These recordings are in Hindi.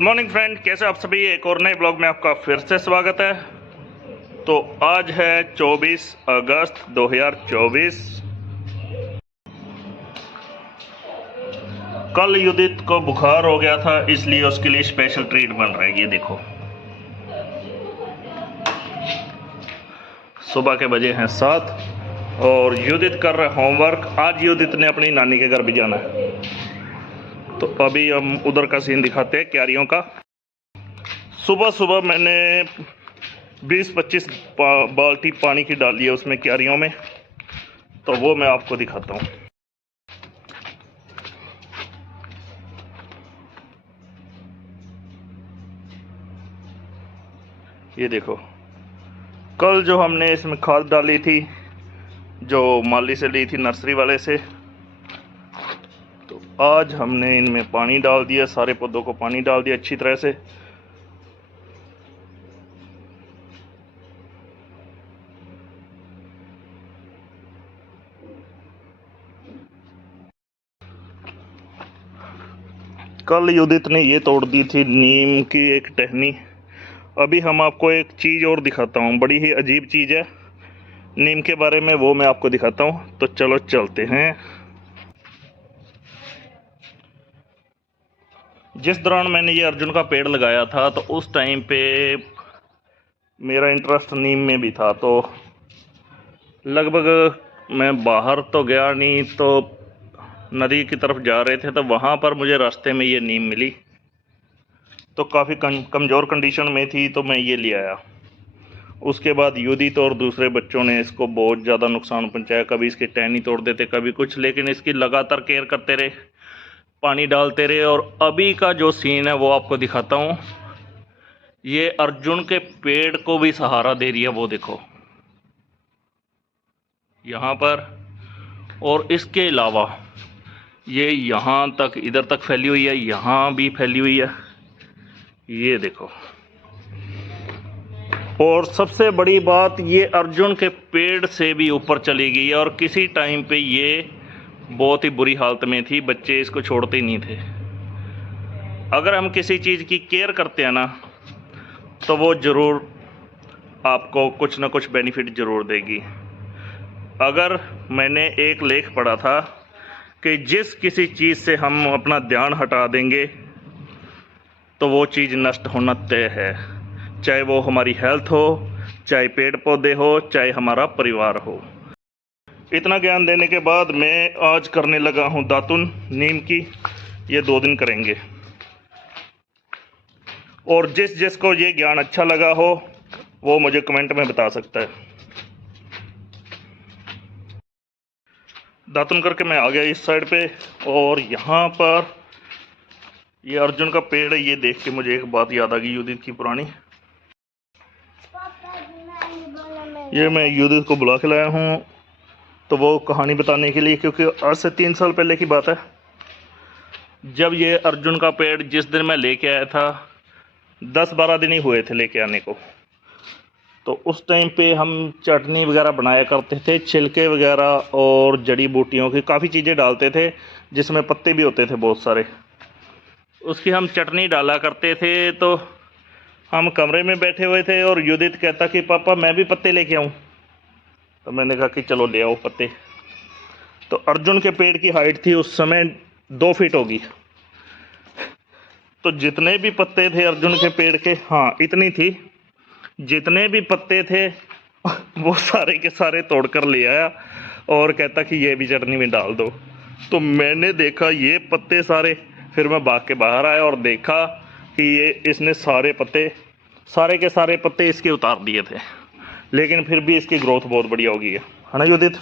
गुड मॉर्निंग फ्रेंड, कैसे आप सभी। एक और नए ब्लॉग में आपका फिर से स्वागत है। तो आज है 24 अगस्त 2024। कल युदित को बुखार हो गया था, इसलिए उसके लिए स्पेशल ट्रीट बन रहा है। ये देखो, सुबह के बजे हैं 7 और युदित कर रहे होमवर्क। आज युदित ने अपनी नानी के घर भी जाना है, तो अभी हम उधर का सीन दिखाते हैं, क्यारियों का। सुबह सुबह मैंने 20-25 बाल्टी पानी की डाली है उसमें, क्यारियों में, तो वो मैं आपको दिखाता हूँ। ये देखो, कल जो हमने इसमें खाद डाली थी, जो माली से ली थी, नर्सरी वाले से, तो आज हमने इनमें पानी डाल दिया, सारे पौधों को पानी डाल दिया अच्छी तरह से। कल युदित ने ये तोड़ दी थी नीम की एक टहनी। अभी हम आपको एक चीज़ और दिखाता हूँ, बड़ी ही अजीब चीज़ है नीम के बारे में, वो मैं आपको दिखाता हूँ। तो चलो चलते हैं। जिस दौरान मैंने ये अर्जुन का पेड़ लगाया था, तो उस टाइम पे मेरा इंटरेस्ट नीम में भी था, तो लगभग मैं बाहर तो गया नहीं, तो नदी की तरफ जा रहे थे, तो वहाँ पर मुझे रास्ते में ये नीम मिली, तो काफ़ी कमज़ोर कंडीशन में थी, तो मैं ये ले आया। उसके बाद युदित और दूसरे बच्चों ने इसको बहुत ज़्यादा नुकसान पहुंचाया, कभी इसकी टहनी तोड़ देते, कभी कुछ, लेकिन इसकी लगातार केयर करते रहे, पानी डालते रहे। और अभी का जो सीन है वो आपको दिखाता हूँ। ये अर्जुन के पेड़ को भी सहारा दे रही है, वो देखो यहाँ पर। और इसके अलावा ये यहाँ तक, इधर तक फैली हुई है, यहाँ भी फैली हुई है, ये देखो। और सबसे बड़ी बात, ये अर्जुन के पेड़ से भी ऊपर चली गई है, और किसी टाइम पे ये बहुत ही बुरी हालत में थी, बच्चे इसको छोड़ते ही नहीं थे। अगर हम किसी चीज़ की केयर करते हैं ना, तो वो ज़रूर आपको कुछ ना कुछ बेनिफिट ज़रूर देगी। अगर मैंने एक लेख पढ़ा था कि जिस किसी चीज़ से हम अपना ध्यान हटा देंगे, तो वो चीज़ नष्ट होना तय है, चाहे वो हमारी हेल्थ हो, चाहे पेड़ पौधे हो, चाहे हमारा परिवार हो। इतना ज्ञान देने के बाद मैं आज करने लगा हूँ दातुन नीम की। ये 2 दिन करेंगे, और जिस जिसको ये ज्ञान अच्छा लगा हो वो मुझे कमेंट में बता सकता है। दातुन करके मैं आ गया इस साइड पे, और यहाँ पर ये अर्जुन का पेड़ है। ये देख के मुझे एक बात याद आ गई युदित की पुरानी। ये मैं युदित को बुला के लाया हूँ, तो वो कहानी बताने के लिए, क्योंकि आज से 3 साल पहले की बात है, जब ये अर्जुन का पेड़, जिस दिन मैं लेके आया था, 10-12 दिन ही हुए थे लेके आने को, तो उस टाइम पे हम चटनी वगैरह बनाया करते थे, छिलके वगैरह और जड़ी बूटियों की काफ़ी चीज़ें डालते थे, जिसमें पत्ते भी होते थे बहुत सारे, उसकी हम चटनी डाला करते थे। तो हम कमरे में बैठे हुए थे और युदित कहता कि पापा मैं भी पत्ते लेके आऊँ, तो मैंने कहा कि चलो ले आओ पत्ते। तो अर्जुन के पेड़ की हाइट थी उस समय 2 फीट होगी, तो जितने भी पत्ते थे अर्जुन के पेड़ के, हाँ इतनी थी, जितने भी पत्ते थे वो सारे के सारे तोड़कर ले आया, और कहता कि ये भी चटनी में डाल दो। तो मैंने देखा ये पत्ते सारे, फिर मैं भाग के बाहर आया और देखा कि ये इसने सारे पत्ते, सारे के सारे पत्ते इसके उतार दिए थे, लेकिन फिर भी इसकी ग्रोथ बहुत बढ़िया हो गई है ना युदित?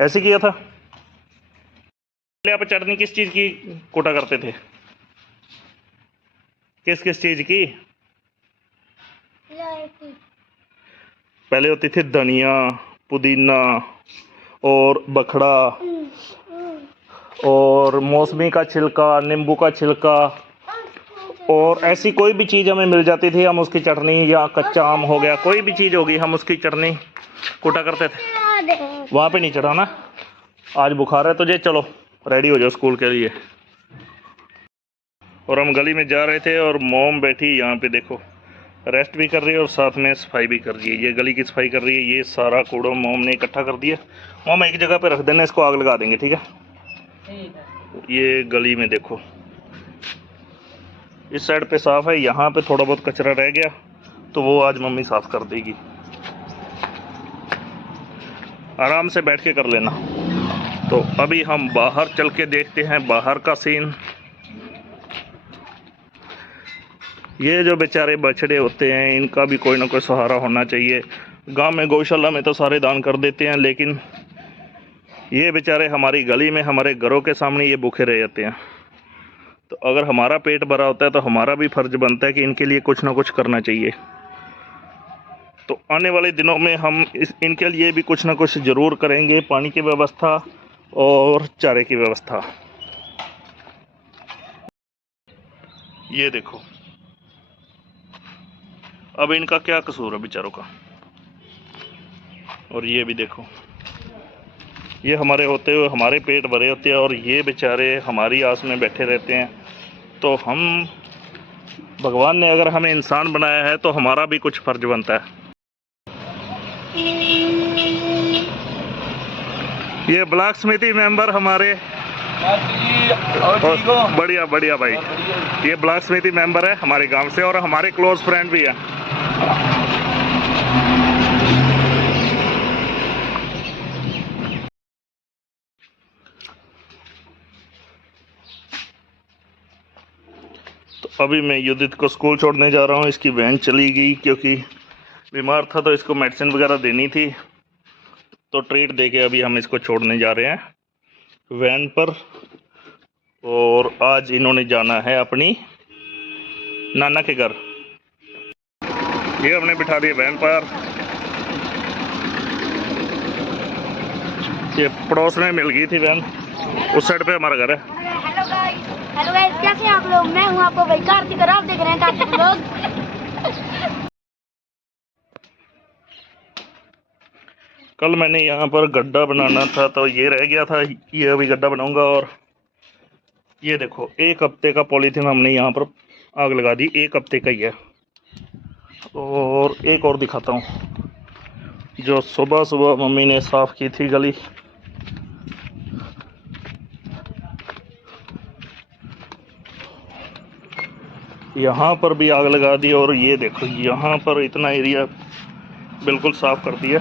ऐसे किया था। पहले आप चटनी किस चीज़ की कोटा करते थे? किस किस चीज़ की? पहले होती थी धनिया, पुदीना और बखड़ा, और मौसमी का छिलका, नींबू का छिलका, और ऐसी कोई भी चीज़ हमें मिल जाती थी, हम उसकी चटनी, या कच्चा आम हो गया, कोई भी चीज़ होगी, हम उसकी चटनी कोटा करते थे। वहाँ पे नहीं चढ़ा ना, आज बुखार है तुझे, चलो रेडी हो जाओ स्कूल के लिए। और हम गली में जा रहे थे और मोम बैठी यहाँ पे देखो, रेस्ट भी कर रही है और साथ में सफाई भी कर रही है। ये गली की सफाई कर रही है। ये सारा कूड़ा मोम ने इकट्ठा कर दिया। मोम एक जगह पे रख देना, इसको आग लगा देंगे, ठीक है। ये गली में देखो, इस साइड पे साफ है, यहाँ पे थोड़ा बहुत कचरा रह गया तो वो आज मम्मी साफ कर देगी। आराम से बैठ के कर लेना। तो अभी हम बाहर चल के देखते हैं बाहर का सीन। ये जो बेचारे बछड़े होते हैं, इनका भी कोई ना कोई सहारा होना चाहिए। गांव में गौशाला में तो सारे दान कर देते हैं, लेकिन ये बेचारे हमारी गली में, हमारे घरों के सामने ये भूखे रह जाते हैं। तो अगर हमारा पेट भरा होता है तो हमारा भी फर्ज बनता है कि इनके लिए कुछ ना कुछ करना चाहिए। तो आने वाले दिनों में हम इनके लिए भी कुछ ना कुछ ज़रूर करेंगे, पानी की व्यवस्था और चारे की व्यवस्था। ये देखो, अब इनका क्या कसूर है बेचारों का। और ये भी देखो, ये हमारे होते हुए हमारे पेट भरे होते हैं और ये बेचारे हमारी आस में बैठे रहते हैं। तो हम, भगवान ने अगर हमें इंसान बनाया है तो हमारा भी कुछ फर्ज बनता है। ये ब्लॉक समिति मेंबर हमारे, बढ़िया बढ़िया भाई, ये ब्लॉक समिति मेंबर है हमारे गांव से और हमारे क्लोज फ्रेंड भी है। तो अभी मैं युधित को स्कूल छोड़ने जा रहा हूँ। इसकी वैन चली गई क्योंकि बीमार था तो इसको मेडिसिन वगैरह देनी थी, तो ट्रीट दे के अभी हम इसको छोड़ने जा रहे हैं वैन पर। और आज इन्होंने जाना है अपनी नाना के घर। ये हमने बिठा दिया वैन पर। ये पड़ोस में मिल गई थी वैन, उस साइड पे हमारा घर है। हेलो गाइस, कैसे हैं आप लोग? मैं हूं आपको भाई कार्तिक और आप देख रहे हैं कार्तिक व्लॉग। कल मैंने यहाँ पर गड्ढा बनाना था तो ये रह गया था, ये अभी गड्ढा बनाऊंगा। और ये देखो, 1 हफ्ते का पॉलीथीन हमने यहाँ पर आग लगा दी, 1 हफ्ते का ही है। और एक और दिखाता हूँ, जो सुबह सुबह मम्मी ने साफ़ की थी गली। यहाँ पर भी आग लगा दी और ये देखो, यहाँ पर इतना एरिया बिल्कुल साफ़ कर दिया।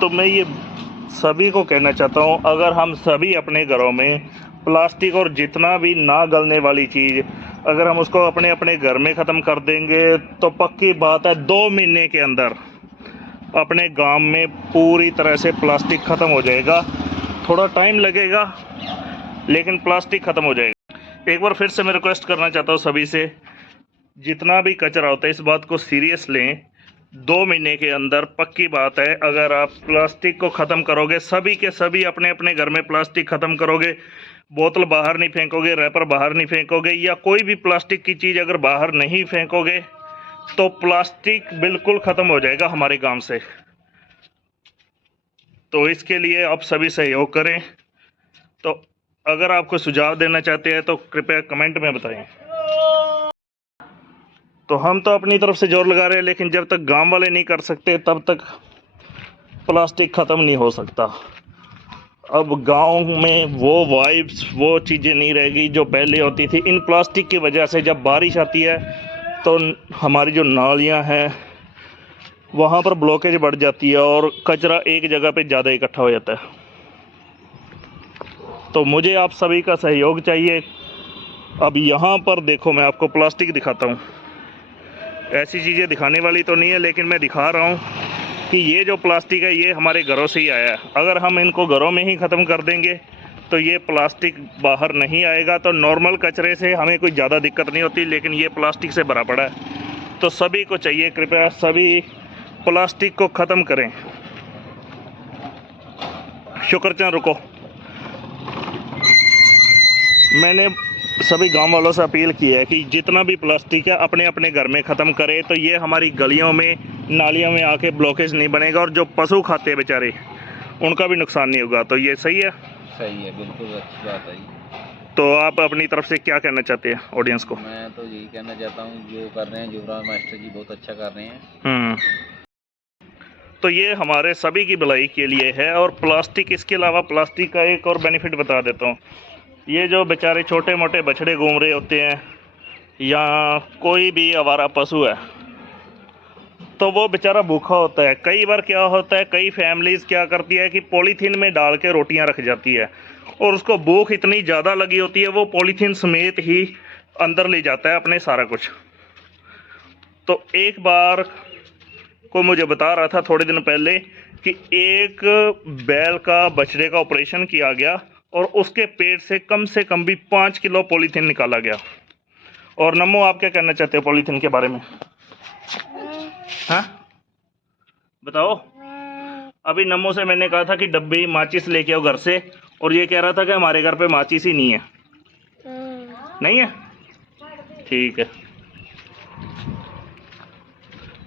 तो मैं ये सभी को कहना चाहता हूँ, अगर हम सभी अपने घरों में प्लास्टिक और जितना भी ना गलने वाली चीज़, अगर हम उसको अपने अपने घर में ख़त्म कर देंगे तो पक्की बात है 2 महीने के अंदर अपने गांव में पूरी तरह से प्लास्टिक ख़त्म हो जाएगा। थोड़ा टाइम लगेगा लेकिन प्लास्टिक ख़त्म हो जाएगा। एक बार फिर से मैं रिक्वेस्ट करना चाहता हूँ सभी से, जितना भी कचरा होता है इस बात को सीरियस लें। 2 महीने के अंदर पक्की बात है, अगर आप प्लास्टिक को ख़त्म करोगे, सभी के सभी अपने अपने घर में प्लास्टिक ख़त्म करोगे, बोतल बाहर नहीं फेंकोगे, रैपर बाहर नहीं फेंकोगे, या कोई भी प्लास्टिक की चीज़ अगर बाहर नहीं फेंकोगे तो प्लास्टिक बिल्कुल ख़त्म हो जाएगा हमारे गांव से। तो इसके लिए आप सभी सहयोग करें। तो अगर आप कोई सुझाव देना चाहते हैं तो कृपया कमेंट में बताएं। तो हम तो अपनी तरफ से जोर लगा रहे हैं, लेकिन जब तक गांव वाले नहीं कर सकते तब तक प्लास्टिक ख़त्म नहीं हो सकता। अब गांव में वो वाइब्स, वो चीज़ें नहीं रहेगी जो पहले होती थी। इन प्लास्टिक की वजह से जब बारिश आती है तो हमारी जो नालियां हैं वहाँ पर ब्लॉकेज बढ़ जाती है और कचरा एक जगह पे ज़्यादा इकट्ठा हो जाता है। तो मुझे आप सभी का सहयोग चाहिए। अब यहाँ पर देखो, मैं आपको प्लास्टिक दिखाता हूँ। ऐसी चीज़ें दिखाने वाली तो नहीं है, लेकिन मैं दिखा रहा हूँ कि ये जो प्लास्टिक है ये हमारे घरों से ही आया है। अगर हम इनको घरों में ही ख़त्म कर देंगे तो ये प्लास्टिक बाहर नहीं आएगा। तो नॉर्मल कचरे से हमें कोई ज़्यादा दिक्कत नहीं होती, लेकिन ये प्लास्टिक से भरा पड़ा है। तो सभी को चाहिए, कृपया सभी प्लास्टिक को ख़त्म करें। शुक्रचंद रुको, मैंने सभी गांव वालों से अपील की है कि जितना भी प्लास्टिक है अपने अपने घर में ख़त्म करें, तो ये हमारी गलियों में, नालियों में आके ब्लॉकेज नहीं बनेगा और जो पशु खाते हैं बेचारे, उनका भी नुकसान नहीं होगा। तो ये सही है? सही है, बिल्कुल अच्छी बात है। तो आप अपनी तरफ से क्या कहना चाहते हैं ऑडियंस को? मैं तो यही कहना चाहता हूँ, जो कर रहे हैं युवराज मास्टर जी बहुत अच्छा कर रहे हैं। तो ये हमारे सभी की भलाई के लिए है। और प्लास्टिक, इसके अलावा प्लास्टिक का एक और बेनिफिट बता देता हूँ। ये जो बेचारे छोटे मोटे बछड़े घूम रहे होते हैं या कोई भी आवारा पशु है, तो वो बेचारा भूखा होता है। कई बार क्या होता है, कई फैमिलीज़ क्या करती है कि पॉलीथीन में डाल के रोटियां रख जाती है और उसको भूख इतनी ज़्यादा लगी होती है, वो पॉलीथीन समेत ही अंदर ले जाता है अपने सारा कुछ। तो एक बार को मुझे बता रहा था थोड़े दिन पहले कि एक बैल का बछड़े का ऑपरेशन किया गया और उसके पेट से कम भी 5 किलो पॉलीथीन निकाला गया। और नमो, आप क्या कहना चाहते हैं पॉलीथीन के बारे में? हाँ बताओ। अभी नमो से मैंने कहा था कि डब्बे माचिस लेके आओ घर से, और ये कह रहा था कि हमारे घर पे माचिस ही नहीं है। नहीं है? ठीक है।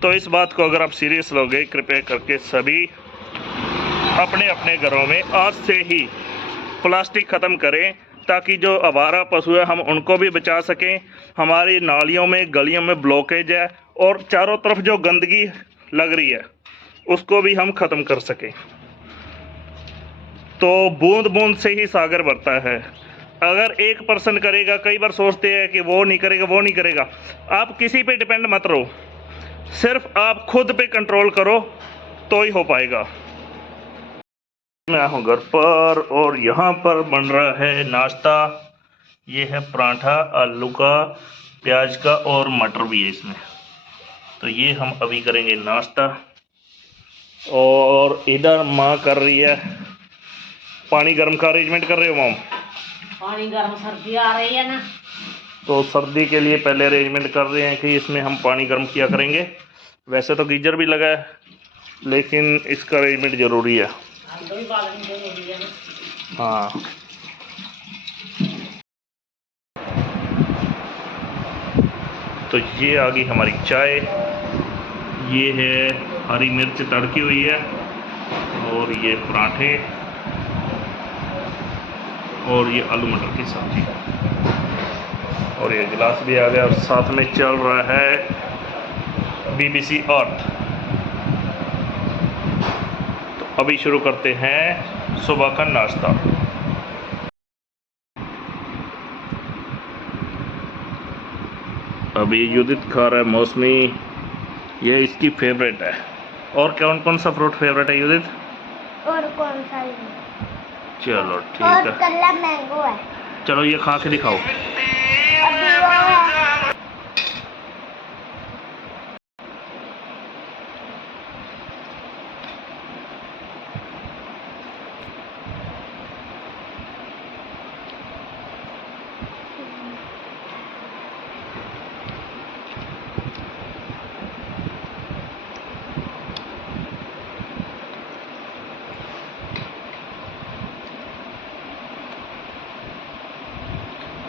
तो इस बात को अगर आप सीरियस लोगे, कृपया करके सभी अपने अपने घरों में आज से ही प्लास्टिक ख़त्म करें, ताकि जो आवारा पशु है हम उनको भी बचा सकें। हमारी नालियों में, गलियों में ब्लॉकेज है और चारों तरफ जो गंदगी लग रही है उसको भी हम ख़त्म कर सकें। तो बूंद बूंद से ही सागर भरता है। अगर 1% करेगा, कई बार सोचते हैं कि वो नहीं करेगा। आप किसी पे डिपेंड मत रहो, सिर्फ आप खुद पे कंट्रोल करो तो ही हो पाएगा। मैं हूँ घर पर और यहाँ पर बन रहा है नाश्ता। ये है पराठा, आलू का, प्याज का और मटर भी है इसमें। तो ये हम अभी करेंगे नाश्ता। और इधर माँ कर रही है पानी गर्म का अरेंजमेंट कर रहे हो मॉम? पानी गर्म, सर्दी आ रही है ना, तो सर्दी के लिए पहले अरेंजमेंट कर रहे हैं कि इसमें हम पानी गर्म किया करेंगे। वैसे तो गीजर भी लगा है, लेकिन इसका अरेंजमेंट ज़रूरी है। हाँ। तो ये आ गई हमारी चाय। ये है हरी मिर्च तड़की हुई है, और ये पराठे, और ये आलू मटर की सब्जी, और ये गिलास भी आ गया। और साथ में चल रहा है BBC अर्थ। तो अभी शुरू करते हैं सुबह का नाश्ता। अभी युदित खा रहा है मौसमी, ये इसकी फेवरेट है। और कौन कौन सा फ्रूट फेवरेट है युदित? और कौन सा है? चलो ठीक और है, कल्ला मैंगो है। चलो ये खा के दिखाओ। अभी वो है।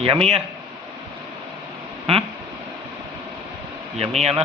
यमी है? यमी है ना?